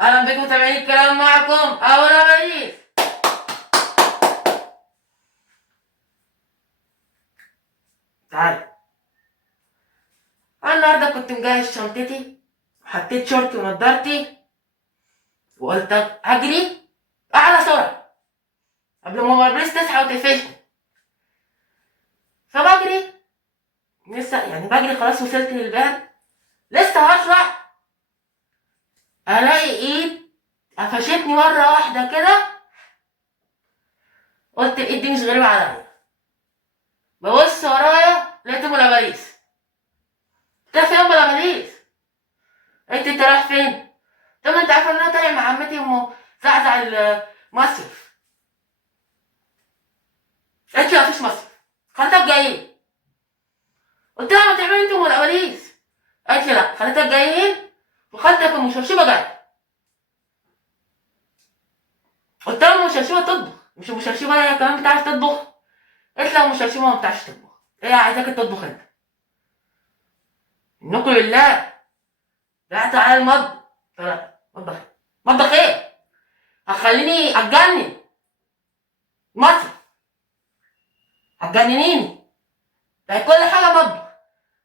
اهلا بكم متابعين الكلام، معكم انا باريس. تعال. انا النهارده كنت مجهز شنطتي، حطيت شورتي ونضارتي، وقلت هجري اعلى سرعه قبل ما باريس تصحى وتقفشني. فبجري، لسه يعني بجري، خلاص وصلت للباب، لسه هطلع الاقي ايد قفشتني مره واحده كده. قلت الايد دي مش غريبه عليا. ببص ورايا لقيت ام باريس. انت فين ام باريس؟ قلت انت رايح فين؟ طب ما انت عارفه ان انا طالع مع عمتي ام زعزع المصيف. قالت لي مفيش مصيف، خالتك جايين. قلت لها ما تعملي انت ام باريس. قالت لي لا، خالتك جايين وخالتك المشرشبه جايه. قلت لها المشرشبه تطبخ، مش المشرشبه هي كمان بتعرف تطبخ. قالت لها المشرشبه ما بتعرفش تطبخ، هي عايزاك تطبخ انت. منكم لله. رحت على المطبخ. لا مطبخ، مطبخ ايه؟ هتخليني اتجنن. مصر هتجننيني. ده كل حاجه مطبخ.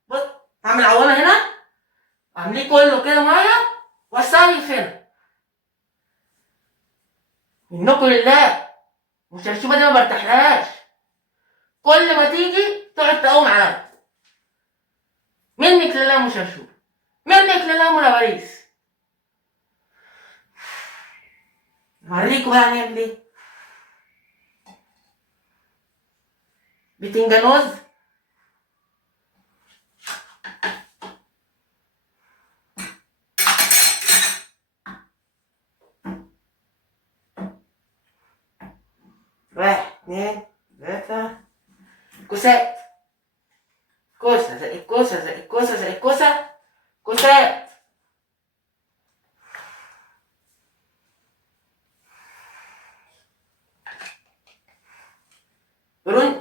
بص، اعمل عوامه هنا، اعمليه كله كده ميه، وصلي فين. منكم لله. المشرشبه دي ما برتاحلهاش، كل ما تيجي تقعد تقوم عليا. منك لله مشرشوب، منك لله منى باريس. هوريكوا بقى هنعمل ايه. بتنجانوز، واحد اتنين تلاتة. كوسات، كوسة زائد كوسة زائد كوسة زائد كوسة، كوسات.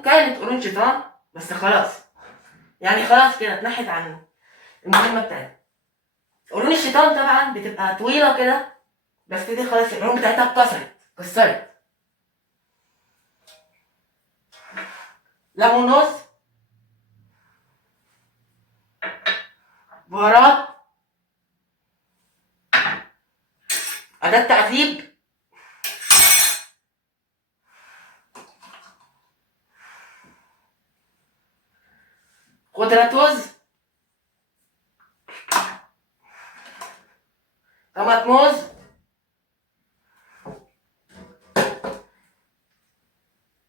كانت قرون شيطان، بس خلاص يعني خلاص كده اتنحت عن المهمة بتاعتها. قرون الشيطان طبعا بتبقى طويلة كده، بس دي خلاص القرون بتاعتها اتكسرت. ليمونوز، بهارات، أداة تعذيب، خضراتوز، طماطموز،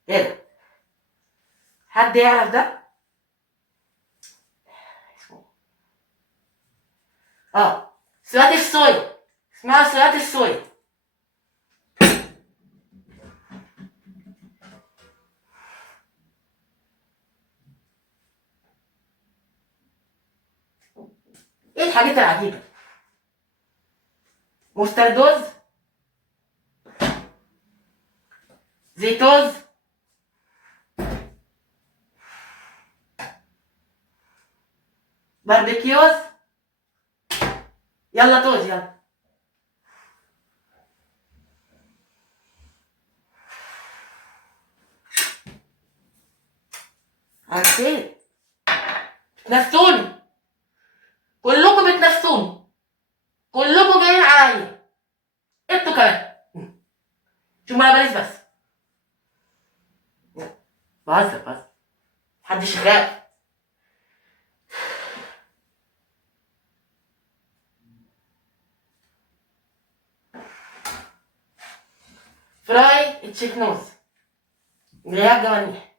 ايه ده؟ حد يعرف ده؟ سلطة الصويا، اسمها سلطة الصويا. ايه الحاجات العجيبة؟ مستردوز، زيتوز، باربيكيوز. يلا توز يلا. عارفين نفسوني، كلكم بتنفسوني، كلكم جايين عليا، انتوا كمان. شوفوا انا باريس بس. بهزر، محدش يخاف. فراي تشيكنوز اللي هي الجوانح.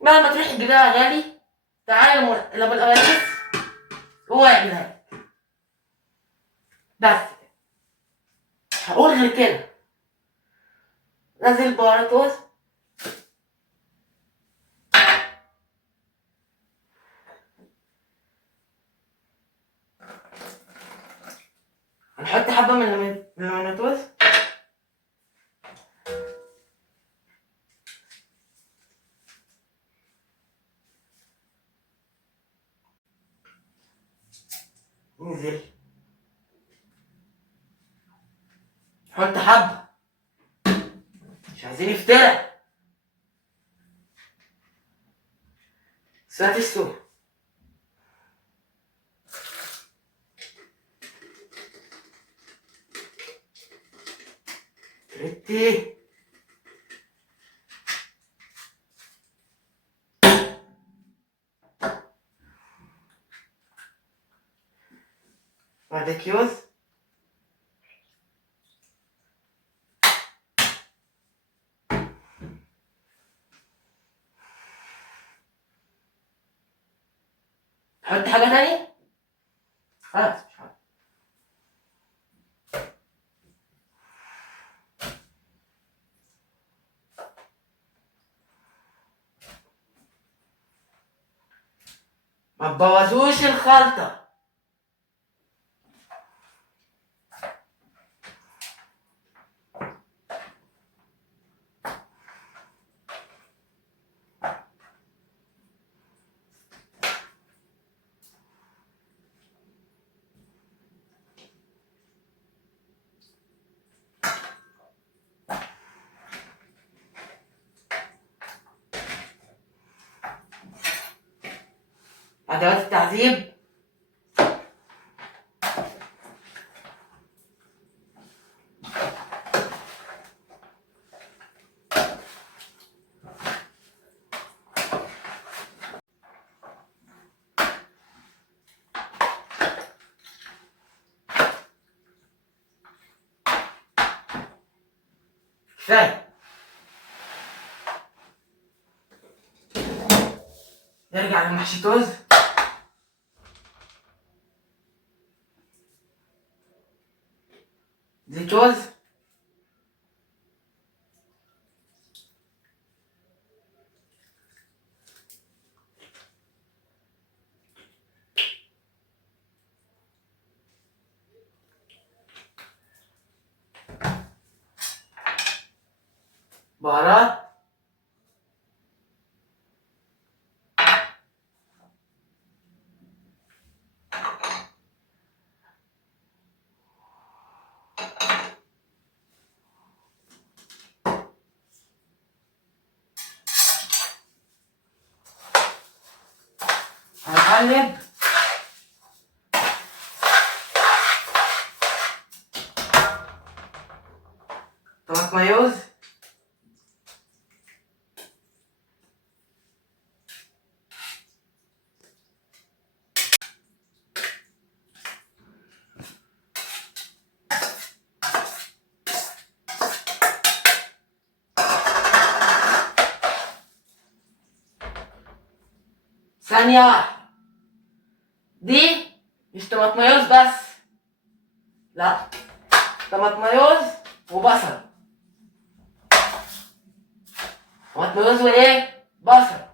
بعد ما تروحي تجيبيها غالي، تعالي لابو القوانيس هو يعملها لك. بس هقول غير كده. نزل بهاراتوز، هنحط حبة من الليموناتوز، ننزل حط حبة، مش عايزين افترا. سات السوق ريتي. بعد كيوز حط حاجة تانية. خلاص مش حاجة. ما تبوظوش الخلطة. أدوات التعذيب. كفاية. نرجع للمحشي توز. زيت توز. بهارات. هنقلب. طماطم مايوز. ثانية واحدة، دي مش طماطم مايوز بس، لا، طماطم مايوز وبصل. طماطم مايوز وايه؟ بصل،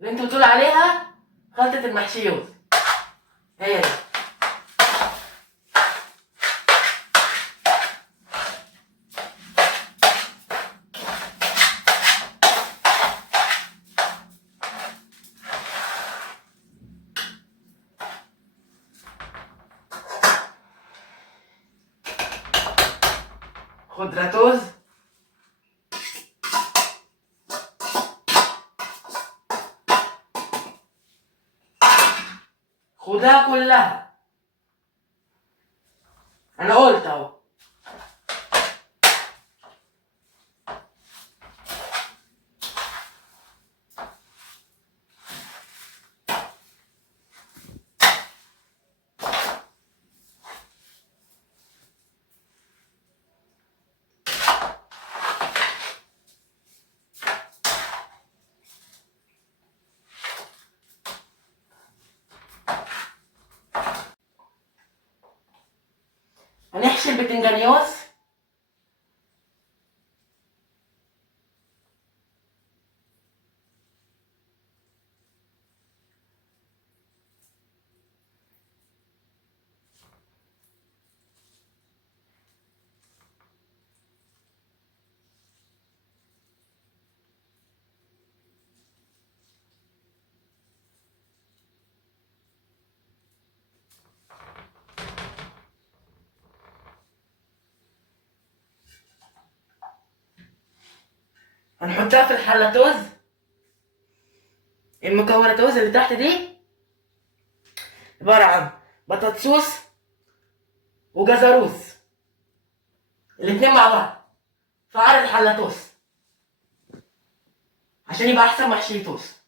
اللي انتوا بتقولوا عليها خلطة المحشيوز، هي دي. خضراتوز. خدها كلها، انا قلت اهو. هنحشي البتنجانيوز. هنحطها في الحلة. المكونات اللي تحت دي عبارة عن بطاطسوس وجزروس، الاتنين مع بعض في قعر الحلة عشان يبقى أحسن محشي توست.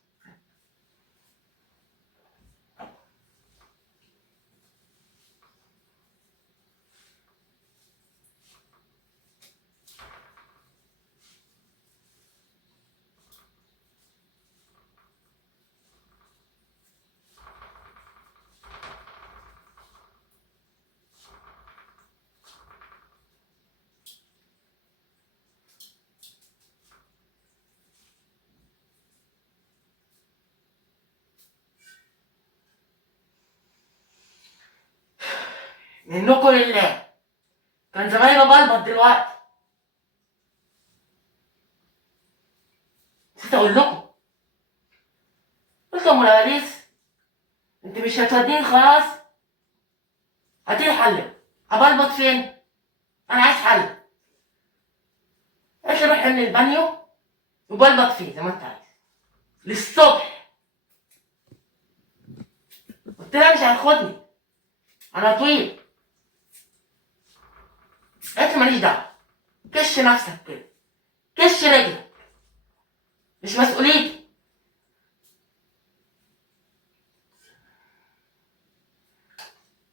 منكم لله، كان زماني ببلبط دلوقتي. نسيت أقول لكم، قلت يا أم لواليس أنت مش هتوديني خلاص، هاتيلي حل. أبلبط فين؟ أنا عايز حل. قالت لي روح من البانيو وبلبط فيه زي ما أنت عايز للصبح. قلت لها مش هياخدني، أنا طويل. قالت لي ماليش دعوة، كش نفسك كده، كش رجلك، مش مسؤوليتي.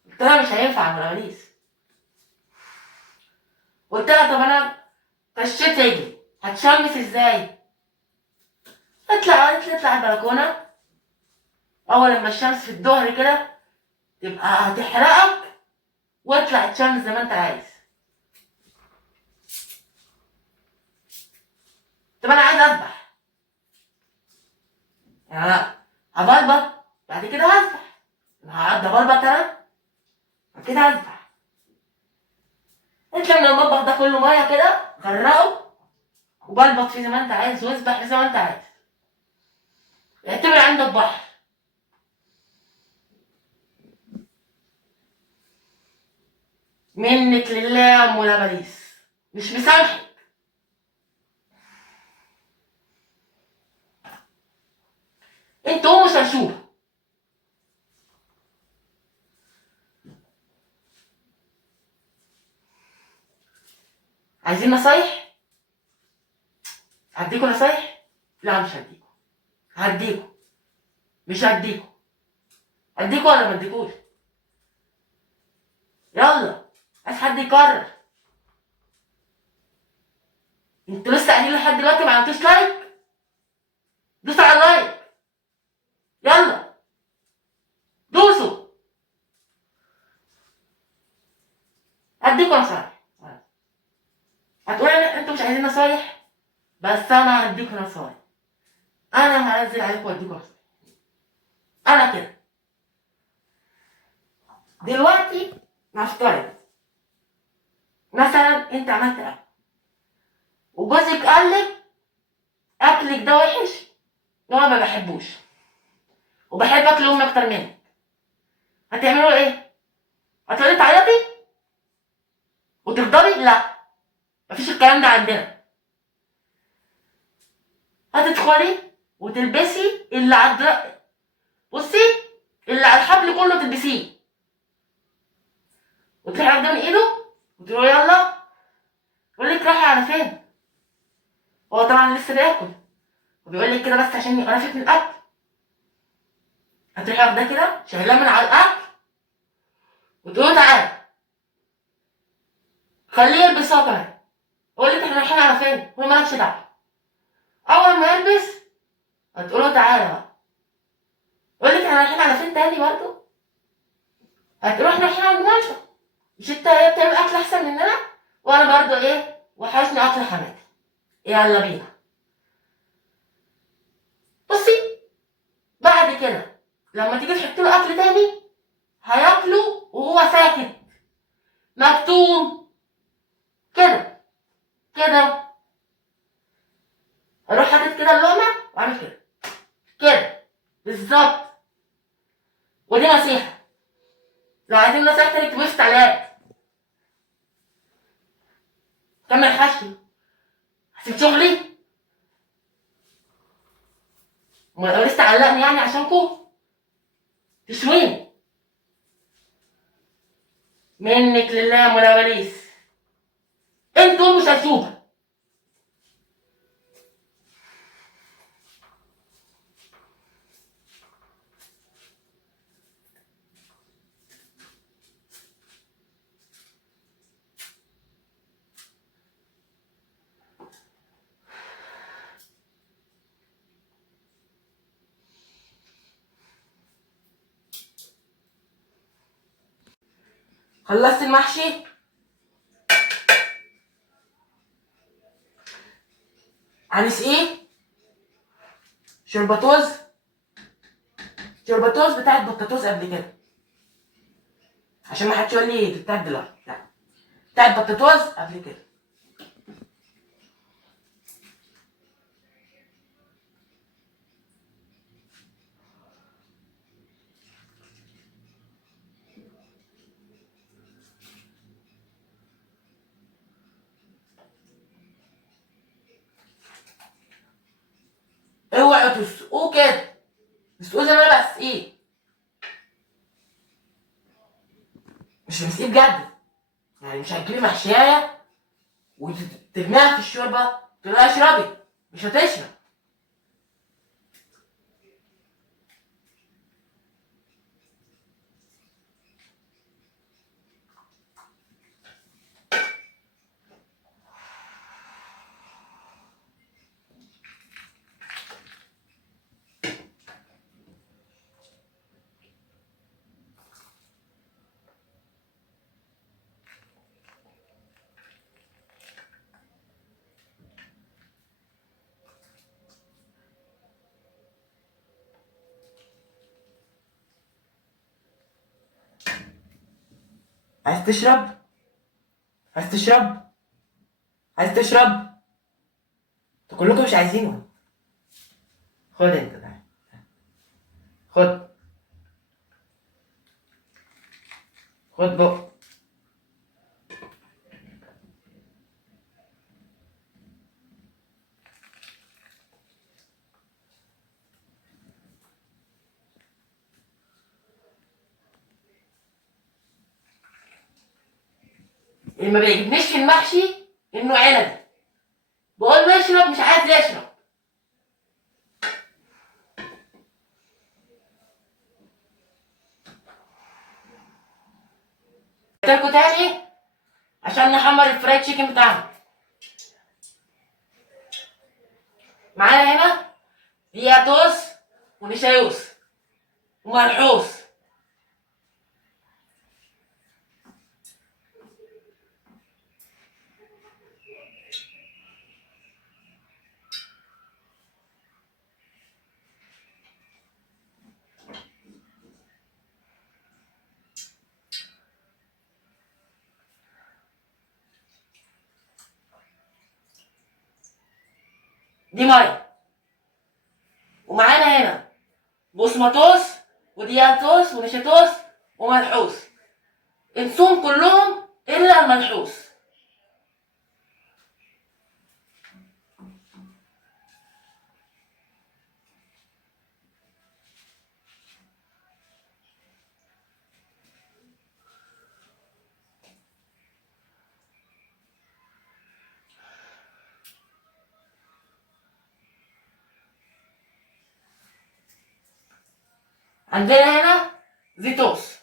قلت لها مش هينفع يا مراويس. قلت لها طب انا كشيت رجلي هتشمس ازاي؟ قالت لي اطلع البلكونه، اول لما الشمس في الظهر كده تبقى هتحرقك، واطلع تشمس زي ما انت عايز. طب انا عايز اذبح، يعني انا هبلبط بعد كده هذبح، هقعد ابلبط انا بعد كده هذبح. قلت لي من المطبخ ده كله ميه كده غرقه وبلبط فيه زي ما انت عايز واذبح زي ما انت عايز، اعتبر عندك بحر. منك لله يا ام لبليس، مش مسامحك. انتوا مش هشوف. عايزين نصايح؟ هديكوا نصايح؟ لا مش هديكوا. هديكوا مش هديكوا. هديكوا ولا ما اديكوش؟ يلا، عايز حد يكرر. انتوا لسه قاعدين لحد دلوقتي ما عملتوش لايك؟ دوسوا على اللايك، يلا دوسوا. هديكوا نصايح. هتقولي انتوا مش عايزين نصايح، بس انا هديكوا نصايح. انا هنزل عليكم واديكوا نصايح. انا كده دلوقتي نفترض مثلا انت عملت اكل وجوزك قالك اكلك ده وحش وانا ما بحبوش وبحب اكل امي اكتر منك، هتعملوا ايه؟ هتقولي تعيطي وتفضلي؟ لا، مفيش الكلام ده عندنا. هتدخلي وتلبسي اللي بصي، اللي على الحبل كله تلبسيه، وتروحي واخده من ايده وتقولي يلا. يقول لك رايحه على فين؟ هو طبعا لسه بياكل وبيقول لك كده بس عشان يقرفك من الاكل. هتروحي واخداه كده شايلاه من على الاكل وتقولي تعالى خليه يلبسها كمان. يقول لك احنا رايحين على فين؟ هو مالكش دعوه. اول ما يلبس هتقولوا تعالى بقى. يقول لك احنا رايحين على فين تاني برضه؟ هتروح رايحين عند ماما. مش انت هي بتعمل اكل احسن مننا؟ وانا برضه ايه وحشني اكل حماتي. يلا بينا. بصي، بعد كده لما تيجي تحط له اكل تاني هياكله وهو ساكت مكتوم كده كده. اروح حاطط كده اللقمه واعمل كده كده بالظبط. ودي نصيحه، لو عايزين نصيحه تاني اكتبوا في تعليقات. كمل حشو. هسيب شغلي امال لسه علقني يعني عشانكو تشوين؟ منك لله يا منابليس، انتوا مش هتشوفها. خلصت المحشي؟ عايز ايه؟ شربطوز؟ شربطوز بتاعت بطاطوز قبل كده، عشان ما حدش يقول لي دي بتاعت دلوقتي، لا بتاعت بطاطوز قبل كده. اوعوا تسقوه كده، تسقوه زي ما انا بسقيه. مش بسقيه بجد، يعني مش هتجيبي محشية وترميها في الشوربة تقول لها اشربي، مش هتشرب. عايز تشرب؟ عايز تشرب؟ عايز تشرب؟ انتوا كلكم مش عايزينه. خد انت ده، خد، خد بق. اللي ما بيعجبنيش في المحشي انه عنب، بقول له اشرب مش عايز يشرب. تاكل تاني عشان نحمر الفرايد تشيكن بتاعنا. معانا هنا دقيقة توس ونشايوس وملحوس. دي مية. ومعانا هنا بصمتوس ودياتوس ونشاتوس وملحوس، انسوهم كلهم الا الملحوس. عندنا هنا زيتوس.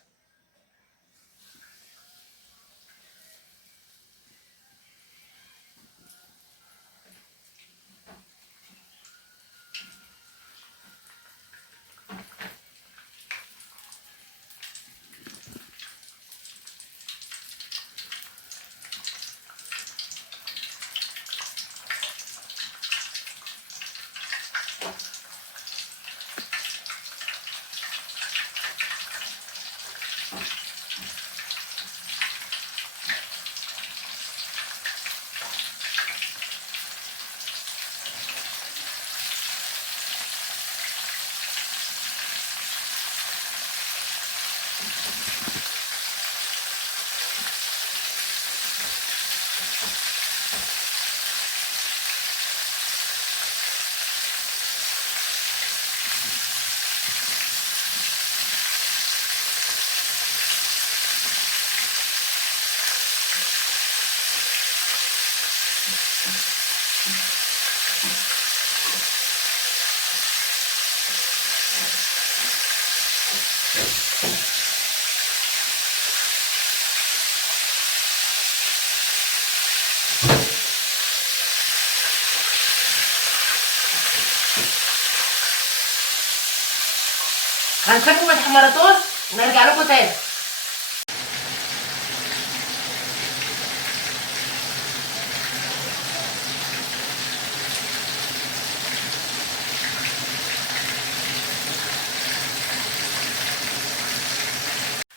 هنسيبهم يتحمرطوش ونرجع لكم تاني.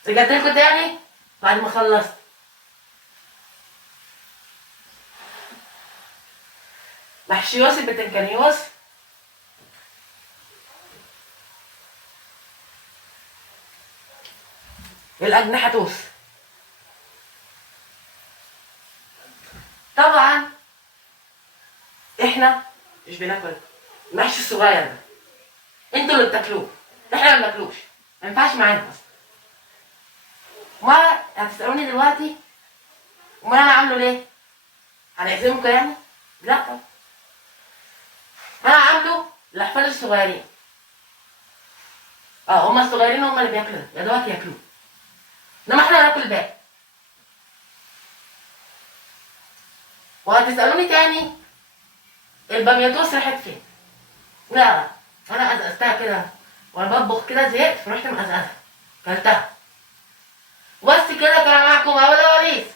رجعت لكم تاني بعد ما خلصت. محشي يوسف بتنكريوس، الأجنحة توس. طبعا احنا مش بناكل المحشي الصغير ده، انتوا اللي بتاكلوه، احنا ما بناكلوش، ما ينفعش معانا اصلا. ما هتسألوني دلوقتي امال انا عامله ليه؟ هنعزمكم يعني؟ لا طبعا، انا عامله للاحفاد الصغيرين. هما الصغيرين هما اللي بياكلوا ده، يا دوبك ياكلوه، انما احنا هناكل الباقي. وهتسألوني تاني الباميتوس راحت فين؟ لا انا قزقزتها كده وانا بطبخ كده، زهقت فرحت مقزقزها كلتها. بس كده كان معاكم أبو الوريث.